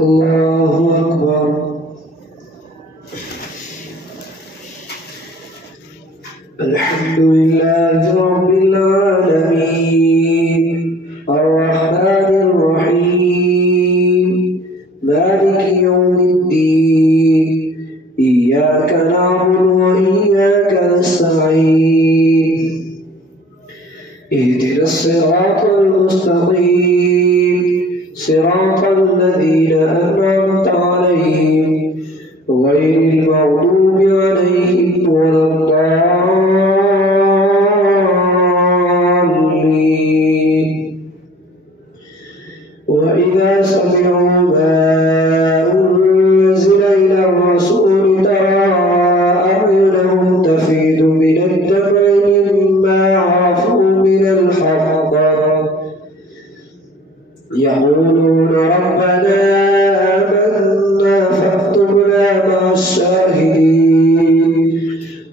الله أكبر. الحمد لله رب العالمين الرحمن الرحيم مالك يوم الدين إياك نعبد وإياك نستعين اهدنا الصراط المستقيم صراط الذين أنعمت عليهم غير المغضوب عليهم ولا الضالين. وإذا سمعوا ما أنزل إلى الرسول ترى أعينهم تفيض من الدمع مما عرفوا من الحق يقولون ربنا آمنا فاكتبنا مع الشاهدين.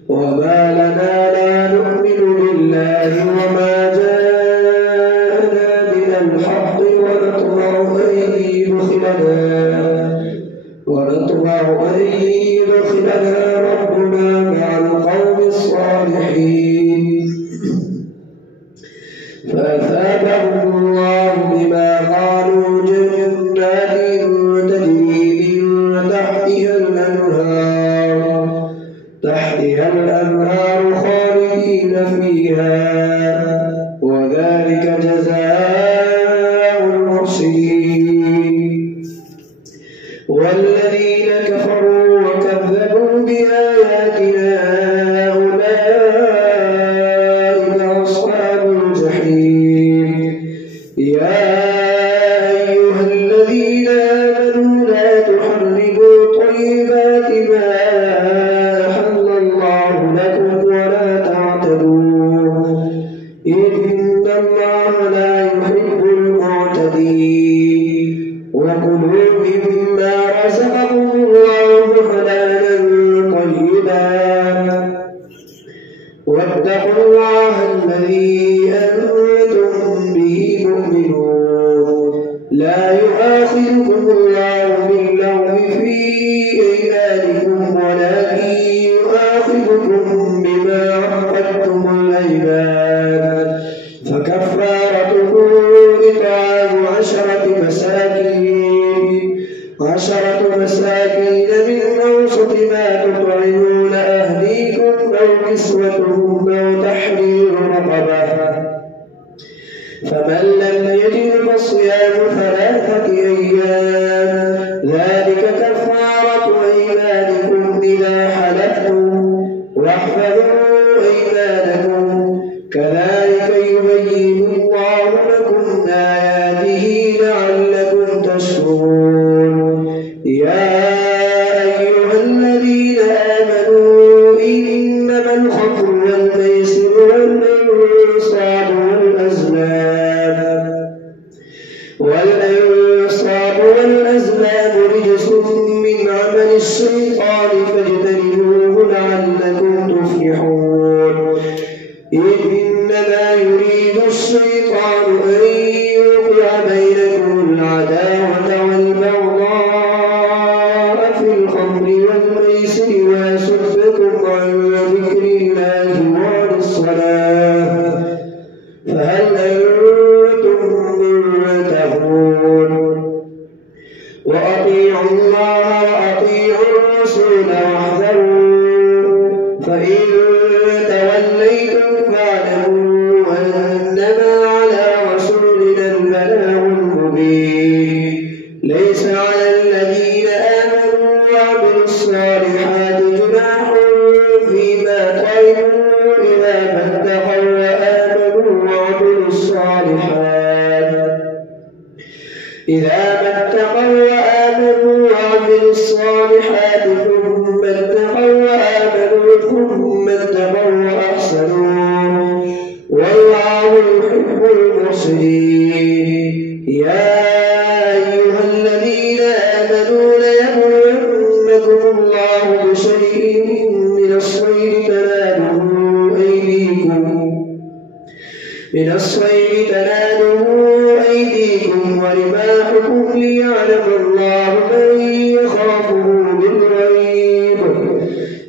وما لنا لا نؤمن بالله وما جاءنا من الحق ونطمع أن يدخلنا ربنا مع القوم الصالحين. فأثابهم الله بما قالوا جنات تجري من تحتها الأنهار خالدين فيها وذلك جزاء المحسنين. والذين كفروا وكذبوا بآياتنا أولئك أصحاب الجحيم. يا أيها الذين آمنوا لا تحرموا طيبات ما أحل الله لكم ولا تعتدوا إن الله لا يحب المعتدين. وكلوا مما رزقكم الله حلالا طيبا واتقوا الله الذي أنتم به مؤمنون. لا يؤاخذكم الله باللغو في أيمانكم ولكن يؤاخذكم بما عقدتم الأيمان. فكفارته إطعام 10 مساكين من أوسط ما تطعمون أهليكم أو كسوتهم أو تحرير رقبة. فمن لم يجد فصيام 3 أيام ذلك كفارة أيمانكم إذا حلفتم واحفظوا أيمانكم كذلك يبين الله لكم آياته لعلكم تشكرون. يا أيها الذين آمنوا إنما الخمر والميسر والأنصاب والأزلام رجس من عمل الشيطان فاجتنبوه لعلكم تفلحون. إنما يريد الشيطان أن يوقع بينكم العداوة والبغضاء في الخمر والميسر ويصدكم عن ذكر الله وعن الصلاة فهل أنتم منتهون. وأطيعوا الله وأطيعوا الرسول واحذروا فإن توليتم فاعلموا أنما على رسولنا البلاغ المبين. ليس على الذين آمنوا وعملوا الصالحات جناح فيما طعموا إذا ما اتقوا وآمنوا وعملوا الصالحات ثم اتقوا وأحسنوا والله يحب المحسنين. يا أيها الذين آمنوا ليبلونكم الله بشيء من الصيد تناله أيديكم أيديهم ورماحكم ليعلم الله من يخافه بالغيب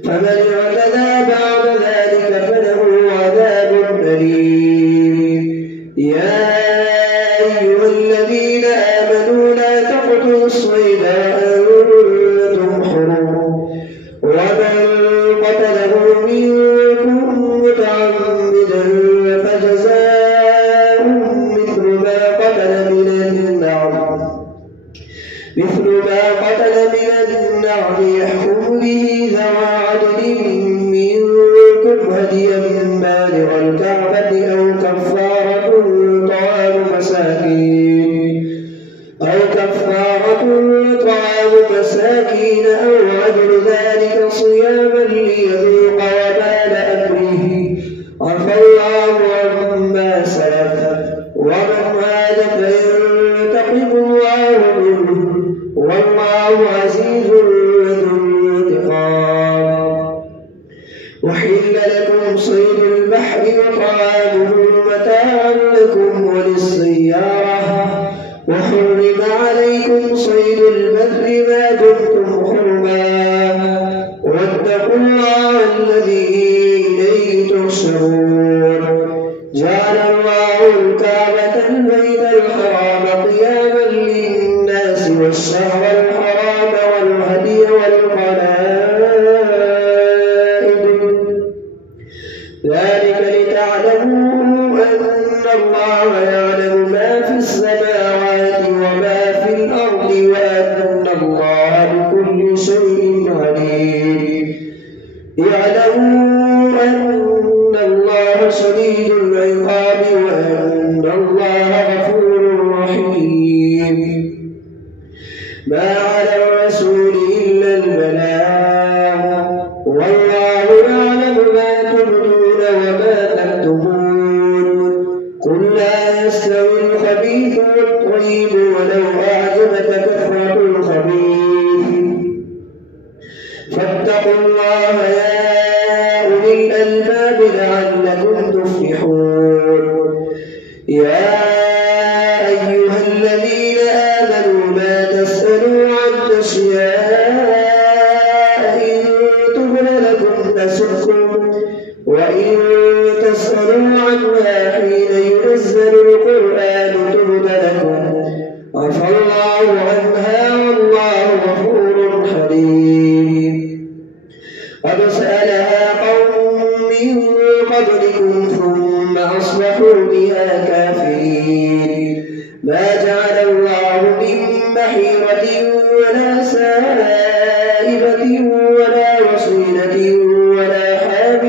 فمن اعتدى بعد ذلك فله عذاب أليم. يا أيها الذين آمنوا لا تقتلوا الصيد وأنتم حرم ومن قتله منكم متعمدا فجزاء مثل ما قتل من النعم يحكم به ذوى عدل منكم هديا بالغ الكعبة أو كفارة طعام مساكين أو عدل ذلك صياما ليذوق وبال أمره عفى الله عما سلف ومن عاد فينتقم الله منه والله عزيز ذو انتقام. أحل لكم صيد البحر وطعامه متاعا لكم وللسيارة وحرم عليكم صيد البر ما دمتم حرما واتقوا الله الذي إليه تحشرون. جعل الله الكعبة البيت الحرام قياما للناس والشهر الحرام والهدي والقلائد ذلك لتعلموا أن الله يعلم ما في السماوات وما في الأرض وأن الله بكل شيء عليم. اعلموا أن الله شديد العقاب وأن الله غفور رحيم. ما على الرسول إلا البلاغ والله يعلم ما تبدون وما تكتمون. قل لا يستوي الخبيث والطيب ولو أعجبك كثرة الخبيث فاتقوا الله يا أولي الألباب لعلكم تفلحون. يا أيها الذين آمنوا لا تسألوا عن أشياء إن تبد لكم تسؤكم وإن تسألوا عنها حين ينزل القرآن تبد لكم عفى الله عنها والله غفور حليم. قد سألها قوم من قبلكم ثم أصبحوا بها كافرين. ما جعل الله من بحيرة ولا سائبة ولا وصيلة ولا حام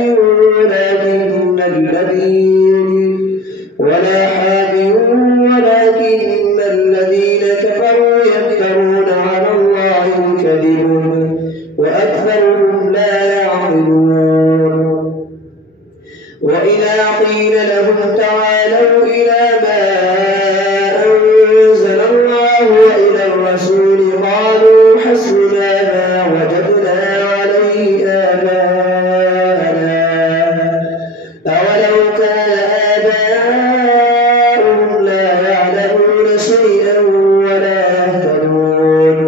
ولكن الذين كفروا يفترون على الله الكذب وأكثرهم لا يعقلون. وإذا قيل لهم تعالوا إلى ما أنزل الله وإلى الرسول قالوا حسبنا ما وجدنا عليه آباءنا أولو كان آباؤهم لا يعلمون شيئا ولا يهتدون.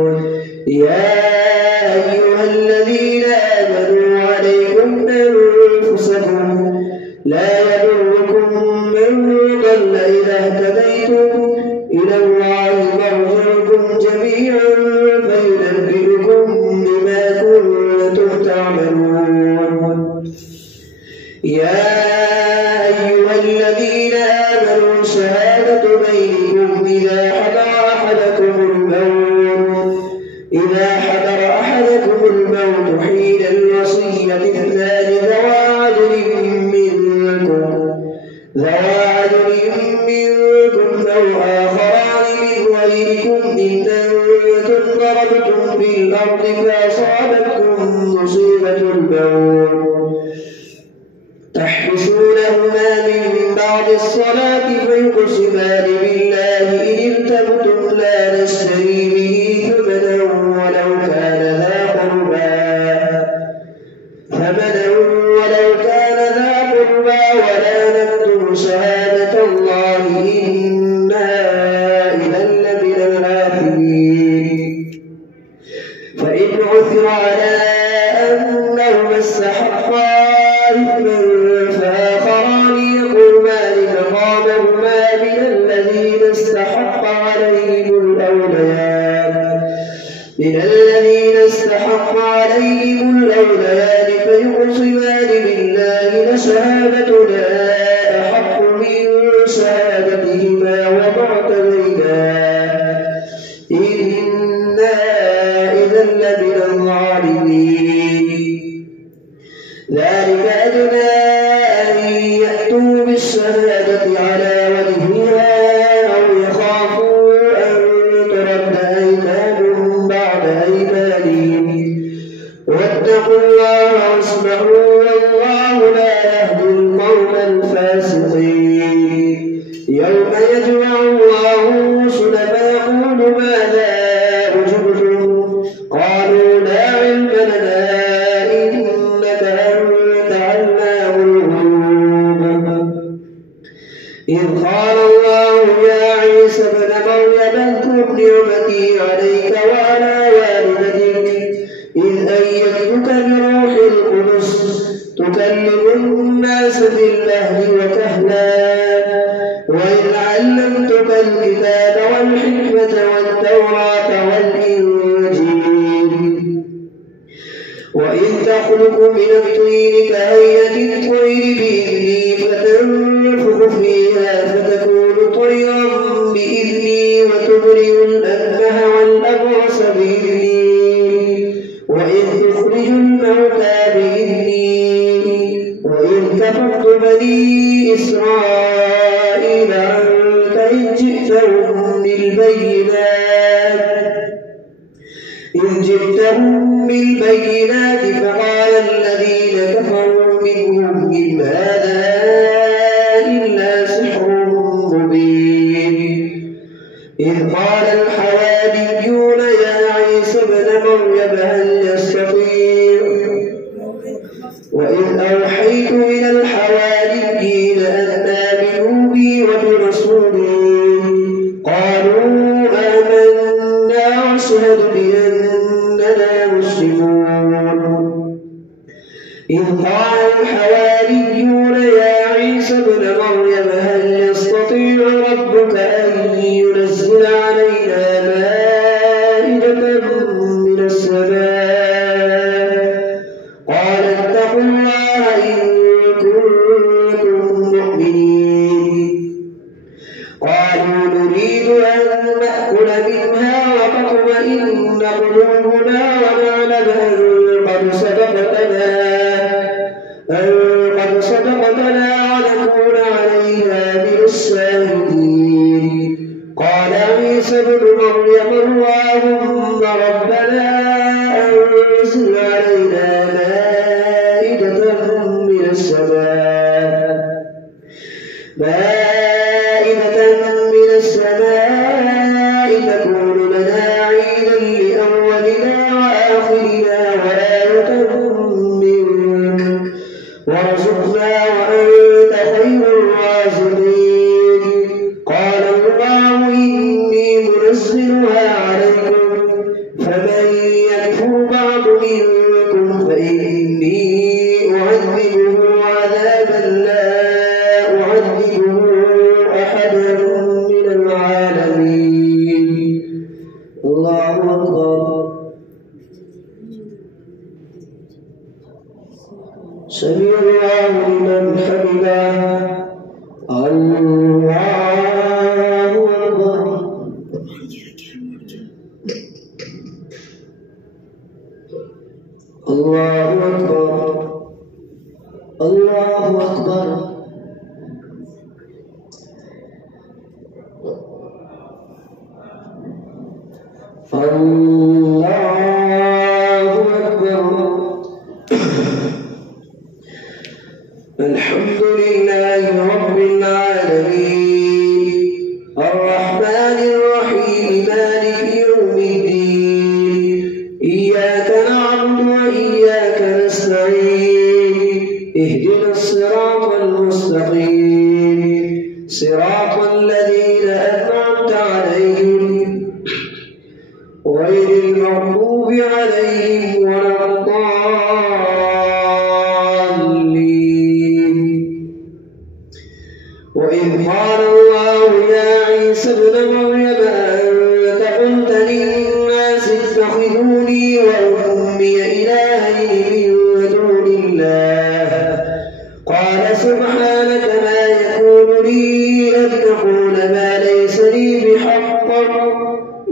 يا أيها الذين آمنوا عليكم أنفسكم لا يضركم من ضل إذا اهتديتم إلى الله مرجعكم جميعا فينبئكم بما كنتم تعملون. يا أيها الذين آمنوا شهادة بينكم إذا حضر أحدكم الموت حين الوصية اثنان ذوى عدل منكم أو آخران من غيركم إن أنتم ضربتم في الأرض فأصابتكم مصيبة الموت تحبسونهما من بعد الصلاة فيقسمان بالله إن ارتبتم لا نشتري به ثمنا ولو كان ذا قربى ولا نكتم شهادة الله إنا إذا استحق عليهم الأوليان فيقسمان بالله لشهادتنا أحق من شهادتهما وما اعتدينا إنا إذا لمن الظالمين. ذلك أدنى أن يأتوا بالشهادة على وجهها أو يخافوا أن ترد أيمان بعد أيمانهم واتقوا الله واسمعوا والله لا يهدي القوم الفاسقين. يوم يجمع الله الرسل فيقول ماذا أجبتم قالوا لا علم لنا إنك أنت علام الغيوب. إذ قال الله يا عيسى ابن مريم اذكر نعمتي عليك وعلى والدتك إذ أيدتك بروح القدس تكلم الناس في المهد وكهلا وإذ علمتك الكتاب والحكمة والتوراة والإنجيل وإذ تخلق من الطين كهيئة الطير بإذني فتنفخ فيها فتكون طيرا بإذني وتبرئ الأكمه والأبرص بإذني وإذ تخرج الموتى بإذني وإذ كفرت بني إسرائيل عنك إذ جئتهم بالبينات فقال الذين كفروا منهم إن هذا إلا سحر مبين. إذ قال الحواريون يا عيسى ابن مريم هل يستطيع وإذ أوحيت إلى الحواريين أن آمنوا بي وبرسولي قالوا آمنا واشهد بأننا مسلمون. إذ قال الحواريون يا عيسى ابن مريم هل يستطيع ربك أن ينزل علينا مائدة من السماء قال اتقوا الله إن كنتم مؤمنين. قالوا نريد أن نأكل منها وتطمئن قلوبنا ونعلم أن قد صدقتنا ونكون عليها من الشاهدين. قال عيسى ابن مريم اللهم ربنا أنزل علينا مائدة من السماء تكون لنا عيدا لأولنا وآخرنا وآية منك وارزقنا وأنت خير الرازقين. قال الله إني منزلها عليكم فمن يكفر بعد منكم فإني أعذبه عذابا لا أعذبه أحدا من العالمين. الله أكبر. سمع الله لمن حمده. الله أكبر. الله أكبر. الله أكبر. الله أكبر. الحمد لله رب العالمين الرحمن الرحيم مالك يوم الدين إياك نعبد وإياك نستعين اهدنا الصراط المستقيم صراط الذين أنعمت عليهم غير المغضوب عليهم ولا الضالين. وإذ قال الله يا عيسى ابن مريم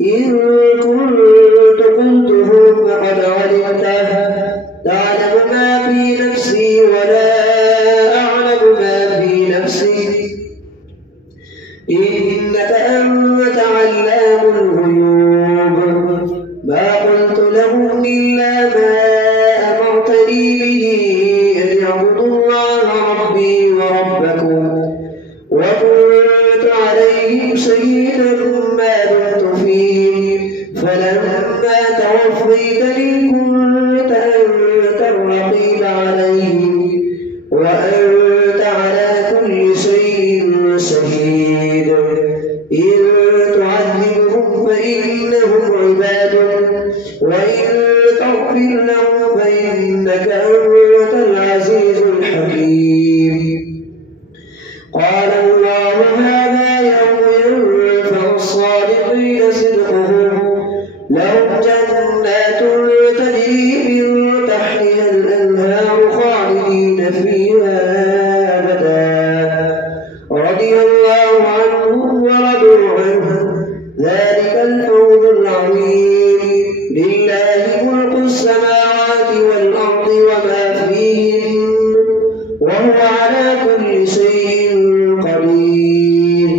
إن كنت قلته فقد علمته تعلم ما في نفسي ولا أعلم ما في نفسك إنك أنت علام الغيوب ما قلت لهم إلا ما أمرتني به أن اعبدوا الله ربي وربكم وكنت عليهم شهيدا ما دمت فيهم فلما توفيتني كنت أنت الرقيب عليهم وأنت على كل شيء شهيد إن تعذبهم فإنهم عبادك وإن تغفر لهم فإنك أنت العزيز الحكيم قال الله هذا يوم ينفع الصادقين صدقهم لهم جنات تجري من تحتها الأنهار خالدين فيها أبدا رضي الله عنهم ورضوا عنه ذلك الفوز العظيم لله ملك السماوات والأرض وما فيهن وهو على كل شيء قدير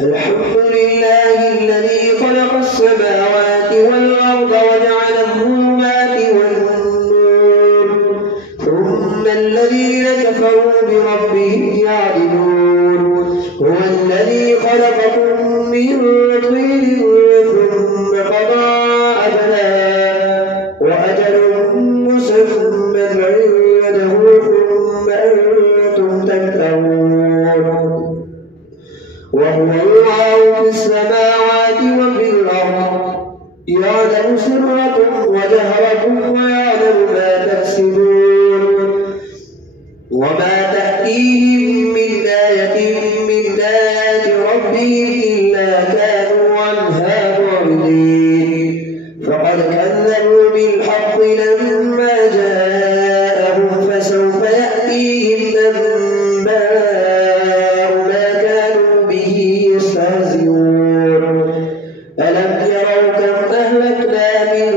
الحمد لله الذي خلق السماوات والأرض وجعل الظلمات والنور ثم الذين كفروا بربهم يعدلون هو الذي خلقكم من طين ثم قضى أجلا وأجل مسمى عنده ثم أنتم تمترون وهو الله في السماوات وفي الأرض يعلم سركم وجهركم ويعلم ما تكسبون وما تأتيهم من آية من آيات ربهم إلا كانوا عنها معرضين فقد كذبوا بالحق لما جاءهم فسوف يأتيهم أنباء ما كانوا به يستهزئون ألم يروا كم أهلكنا من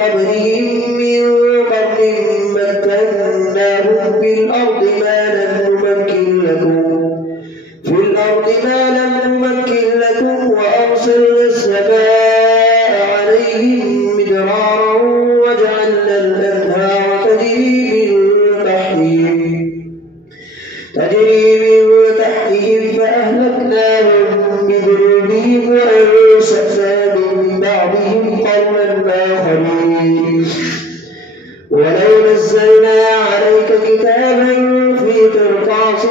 قبلهم من قرن مكناهم في الأرض ما لم نمكن لكم وأرسلنا السماء عليهم مدرارا وجعلنا الأنهار تجري من تحتهم فأهلكناهم بذنوبهم وأنشأنا من بعدهم قوما آخرين ولو نزلنا عليك كتابا في قرطاس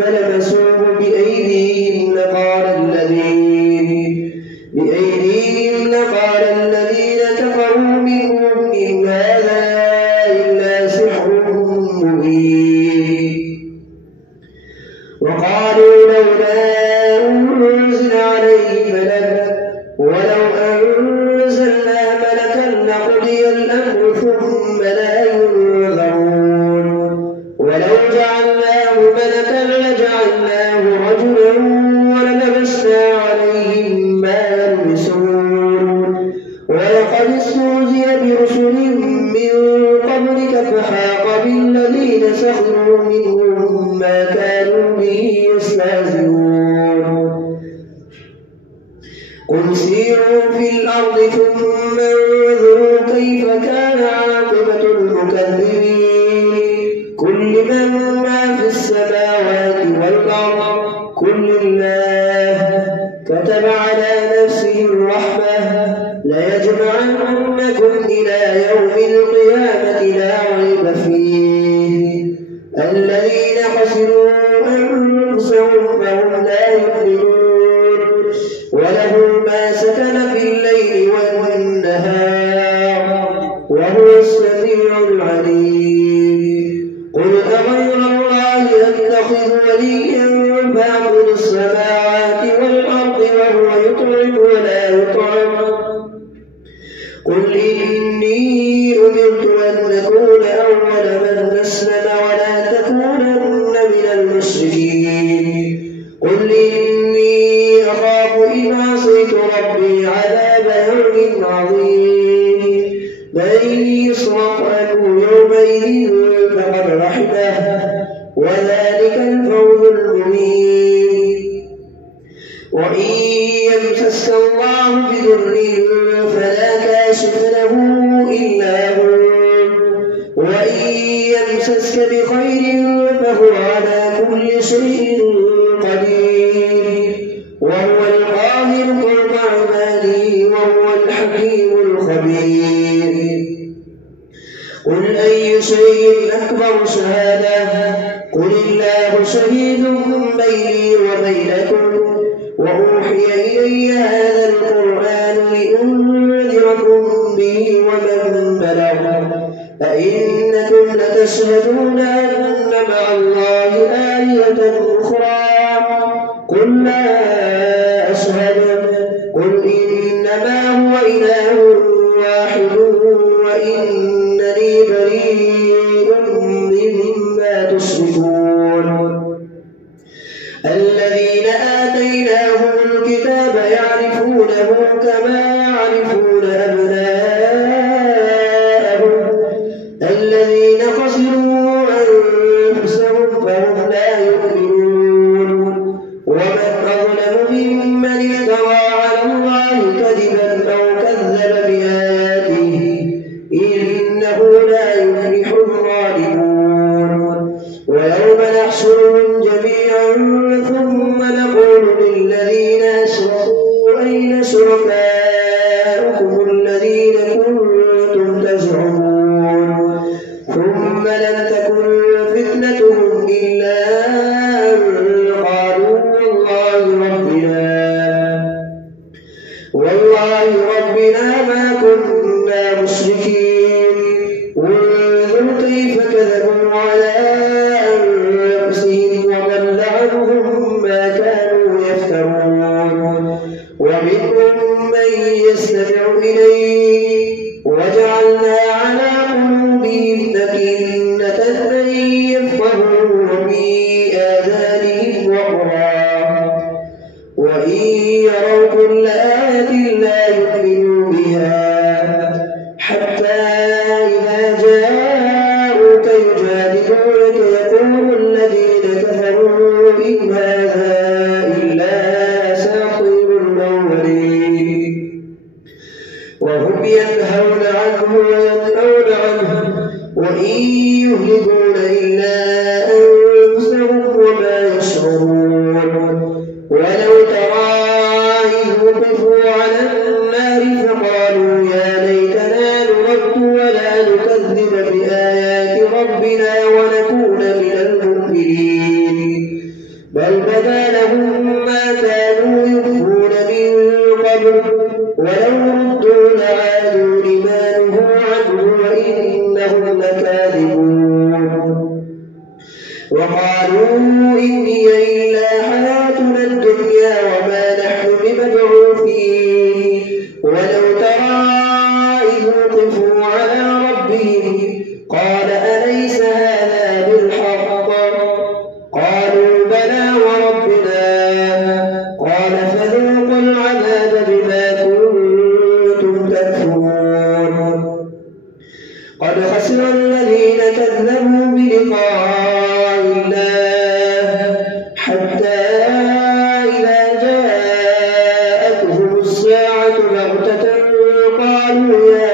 فلمسوه بأيديهم لقال الذين كفروا منهم إن هذا إلا سحر مبين وقالوا لولا أنزل عليه ملك ولو أنزلنا ملكا لقضي الأمر ثم لا ينظرون ولو جعلناه ملكا لجعلناه رجلا وللبسنا عليهم ما يلبسون ولقد استهزئ برسل من قبلك فحاق بالذين سخروا منهم ما كانوا به يستهزئون قل سيروا في الأرض ثم انظروا كيف كان عاقبة المكذبين كل من ما في السماوات والأرض كل الله كتب على نفسه الرحمة ليجمعنكم إلى يوم القيامة لا ريب فيه الذين خسروا أنفسهم فهم لا يؤمنون وله ما سكن في الليل والنهار وهو السميع العليم قل أغير الله أتخذ وليا فاطر السماوات والأرض وهو يطعم ولا يطعم قل إني أمرت أن أكون أول من أسلم ولا تكونن من المشركين قل إني وإن يمسسك الله بضر فلا كاشف له إلا هو وإن يمسسك بخير فهو على كل شيء قدير وهو القاهر فوق عباده وهو الحكيم الخبير. قل أي شيء أكبر شهادة قل الله شهيد بيني وبينكم وأوحي إلي هذا القرآن لأنذركم به ومن بلغ أئنكم لتشهدون أن مع الله آلهة أخرى قل لا أشهد قل إنما هو إله واحد وإنني بريء مما تشركون. الذين آتيناهم الكتاب يعرفونه كما يعرفون أبناءهم الذين خسروا أنفسهم فهم لا يؤمنون. ومن أظلم ممن افترى على الله كذبا أو كذب بآياته إنه لا يفلح الظالمون. ويوم نحشرهم جميعا ثم نقول للذين أشركوا أين شركاؤكم الذين كنتم تزعمون ثم لم تكن فتنتهم إلا أن قالوا والله ربنا ما كنا مشركين. انظر كيف كذبوا على أنفسهم وضل عنهم ما كانوا يفترون. ومنهم من يستمع إليك وجعلنا على قلوبهم أكنة أن يفقهوا وفي آذانهم وقرا وإن يروا كل آية لا يؤمنوا بها حتى إذا جاءوك يجادلونك يقول الذين كفروا إن هذا إلا أساطير الأولين وهم ينهون عنه وينأون عنه وإن يهلكون إلا أنفسهم وما يشعرون. ولو ترى إذ وقفوا على النار فقالوا يا ليتنا نرد ولا نكذب بآيات ربنا ونكون من المؤمنين بل بدا لهم ما كانوا يخفون من قبل ولو ردوا لعادوا لما نهوا عنه وإنهم لكاذبون. وقالوا إن هي إلا حياتنا الدنيا وما نحن بمبعوثين. ولو ترى إذ وقفوا على ربهم قال أليس هذا بالحق قالوا بلى وربنا قال فذوقوا العذاب بما كنتم تكفرون. قد خسر الذين كذبوا بلقاء الله حتى إذا جاءتهم الساعة بغتة قالوا يا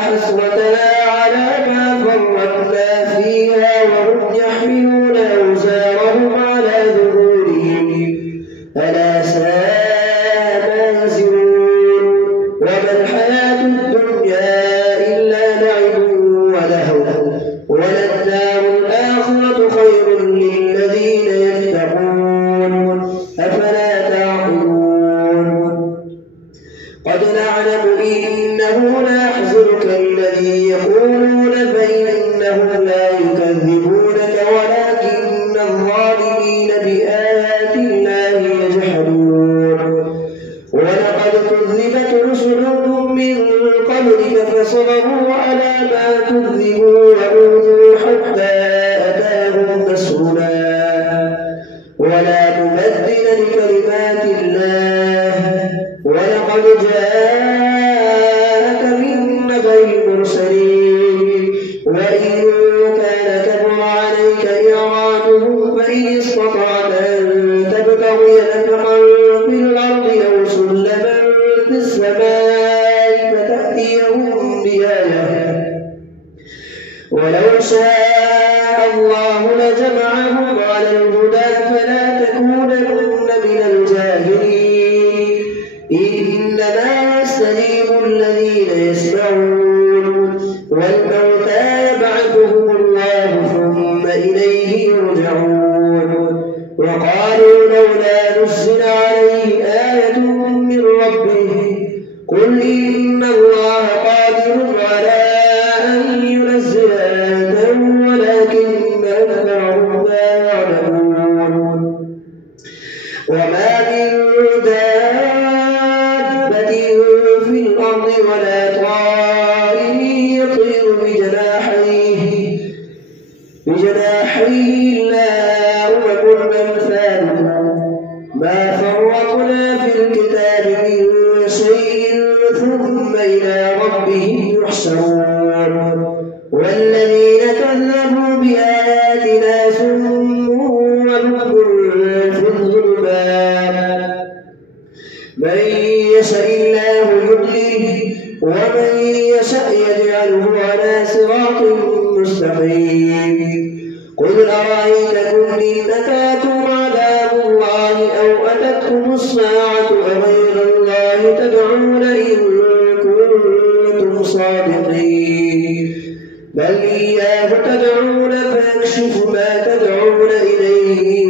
حسرتنا على ما فرطنا فيها وهم يحملون أوزارهم على ظهورهم ألا ساء ما يزرون. وما الحياة الدنيا إلا لعب ولهو وللدار الآخرة خير للذين يتقون أفلا تعقلون. قد نعلم إنه ليحزنك الذي يقولون فإنهم لا يكذبونك ولكن الظالمين بآيات الله يجحدون. ولقد كذبت رسل من قبلك فصبروا على ما كذبوا وأوذوا حتى أتاهم نصرنا ولا مبدل لكلمات الله. ولقد جاءك من نبأ المرسلين وإن كان كبر عليك إعراضهم فإن استطعت وقالوا لولا نزل عليه آية من ربه قل إن الله قادر على أن ينزل آية ولكن أكثرهم لا يعلمون وما من دابة في الأرض ولا طائر يطير بجناحيه إلا أمم أمثالكم ما فرطنا في الكتاب من شيء ثم إلى ربهم يحشرون والذين كذبوا بآياتنا صم وبكم في الظلمات من يشاء الله يضلله ومن يشاء يجعله على صراط مستقيم قل أرأيتكم إن أتاكم عذاب الله أو أتتكم الساعة أغير الله تدعون إن كنتم صادقين بل إياه تدعون فيكشف ما تدعون إليه